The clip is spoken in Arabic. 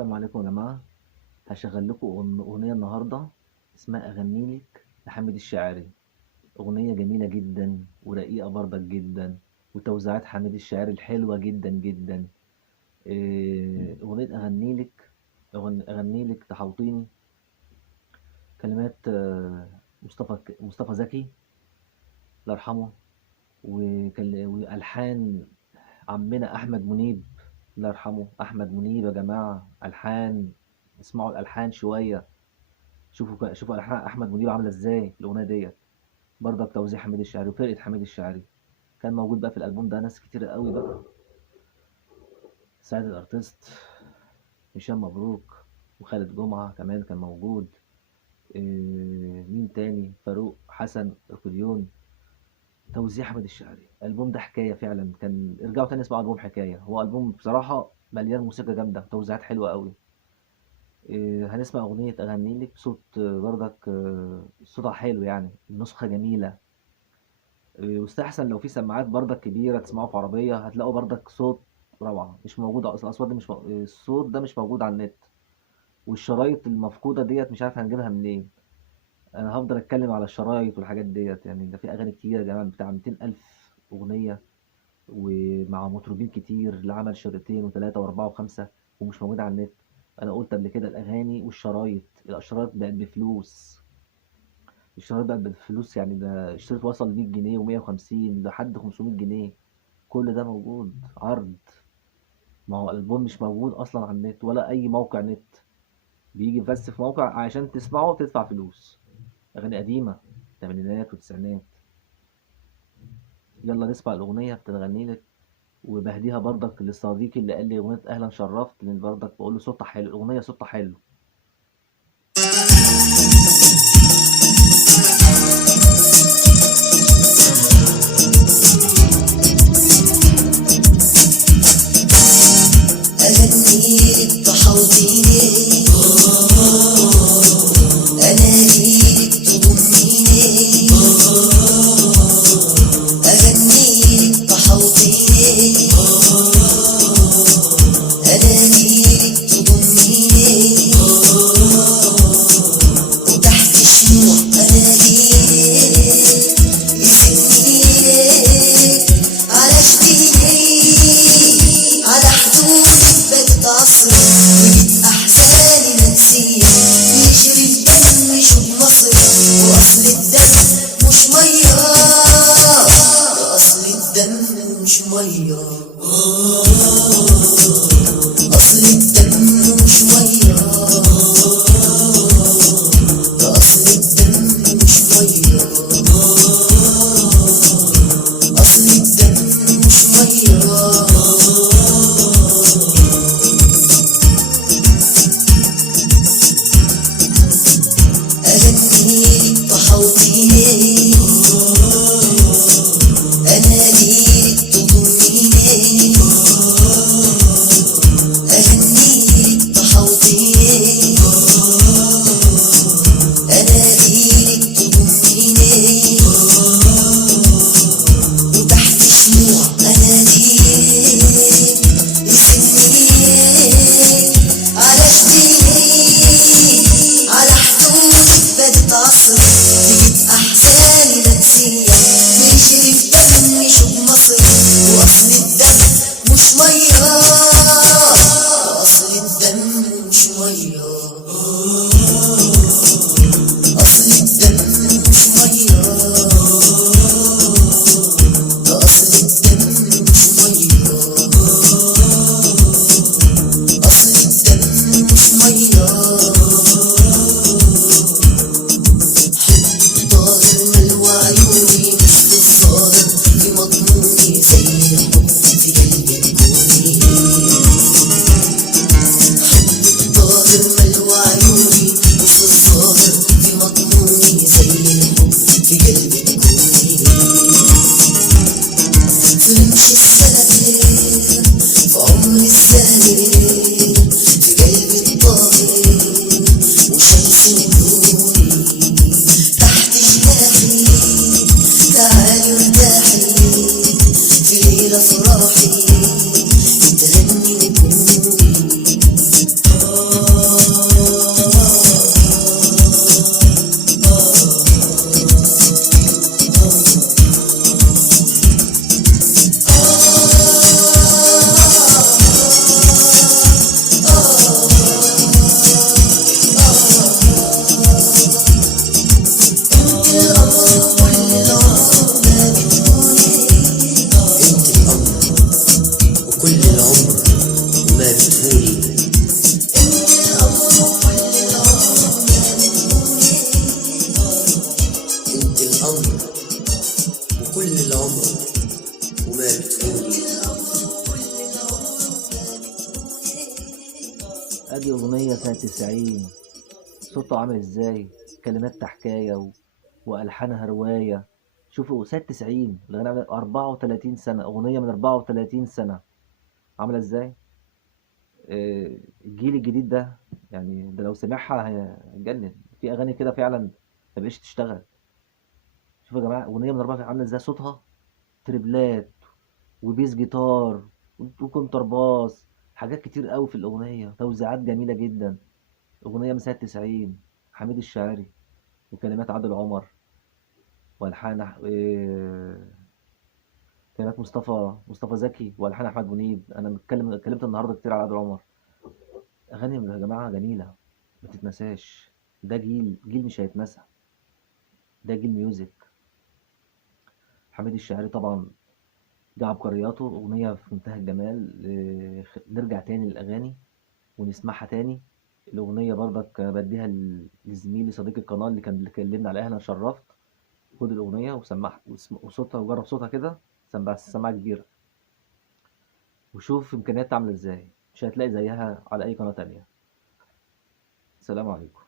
السلام عليكم يا جماعة. هشغل لكم أغنية النهاردة اسمها أغنيلك لحميد الشاعري. أغنية جميلة جدا ورقيقة برضك جدا، وتوزيعات حميد الشاعري الحلوة جدا جدا. أغنية أغنيلك، أغنيلك تحوطيني. كلمات مصطفى زكي الله يرحمه، وألحان عمنا أحمد منيب الله يرحمه. أحمد منيب يا جماعة ألحان، اسمعوا الألحان شوية. شوفوا ألحان أحمد منيب عاملة إزاي الأغنية ديت. برضك توزيع حميد الشاعري وفرقة حميد الشاعري. كان موجود بقى في الألبوم ده ناس كتير قوي بقى: سعيد الأرتيست، هشام مبروك، وخالد جمعة كمان كان موجود. مين تاني؟ فاروق حسن أكوريون. توزيع حميد الشاعري. الألبوم ده حكاية فعلا. كان ارجعوا تاني اسمعوا ألبوم حكاية. هو ألبوم بصراحة مليان موسيقى جامدة، توزيعات حلوة قوي. هنسمع أغنية أغنيلك بصوت برضك صوتها حلو، يعني النسخة جميلة. ويستحسن لو في سماعات برضك كبيرة تسمعوه في عربية، هتلاقوا برضك صوت روعة مش موجودة أصلا. الأصوات دي مش الصوت ده مش موجود على النت. والشرايط المفقودة ديت مش عارف هنجيبها منين. أنا هفضل أتكلم على الشرايط والحاجات ديت، يعني ده في أغاني كتير يا جماعة، بتاع 200 ألف أغنية، ومع مطربين كتير اللي عمل شريطين وثلاثة وأربعة وخمسة، ومش موجودة على النت. أنا قلت قبل كده الأغاني والشرايط، الشرايط بقت بفلوس. الشرايط بقت بفلوس، يعني ده الشريط وصل 100 جنيه و150 لحد 500 جنيه. كل ده موجود عرض. ما هو الألبوم مش موجود أصلا على النت ولا أي موقع نت. بيجي بس في موقع عشان تسمعه تدفع فلوس. أغاني قديمة تمانينات وتسعينات. يلا نسمع الأغنية بتغني لك، وبهديها برضك لصديقي اللي قال لي أغنية أهلا شرفت، لأن برضك بقول له صوتها حلو، الأغنية صوتها حلو. أغنيلك تحوطيني، أناديلك تضميني، أغنيلك تحوطيني، أناديلك تضميني، وتحت شموع أناديلك يسنيلك على جبيني، على حدودك بقطع انت القمر وكل العمر وما بتقولي. ادي اغنية سنة 90، صوتها عامل ازاي، كلماتها حكاية والحانها رواية. شوفوا سنة 90 الأغنية عاملة 34 سنة، اغنية من 34 سنة عاملة ازاي. الجيل الجديد ده يعني ده لو سمعها هيتجنن. في اغاني كده فعلا ما بقتش تشتغل. شوفوا يا جماعة اغنية من 4 عاملة ازاي، صوتها تريبلات وبيس جيتار وكونترباس، حاجات كتير قوي في الأغنية، توزيعات جميلة جدا. أغنية من سنة 90، حميد الشاعري وكلمات عادل عمر والحان كلمات مصطفى زكي والحان احمد منيب. انا اتكلمت النهارده كتير على عادل عمر. اغاني يا جماعه جميله ما تتنساش. ده جيل مش هيتنسى، ده جيل ميوزك. حميد الشاعري طبعا دي عبقرياته، اغنيه في منتهى الجمال. نرجع تاني للاغاني ونسمعها تاني. الاغنيه برضك بديها لزميلي صديق القناه اللي كلمنا عليها، انا شرفت. خد الأغنية وسمعها وصوتها وجرب صوتها كده، سماعة كبيرة، وشوف إمكانياتها عاملة إزاي. مش هتلاقي زيها على أي قناة تانية. السلام عليكم.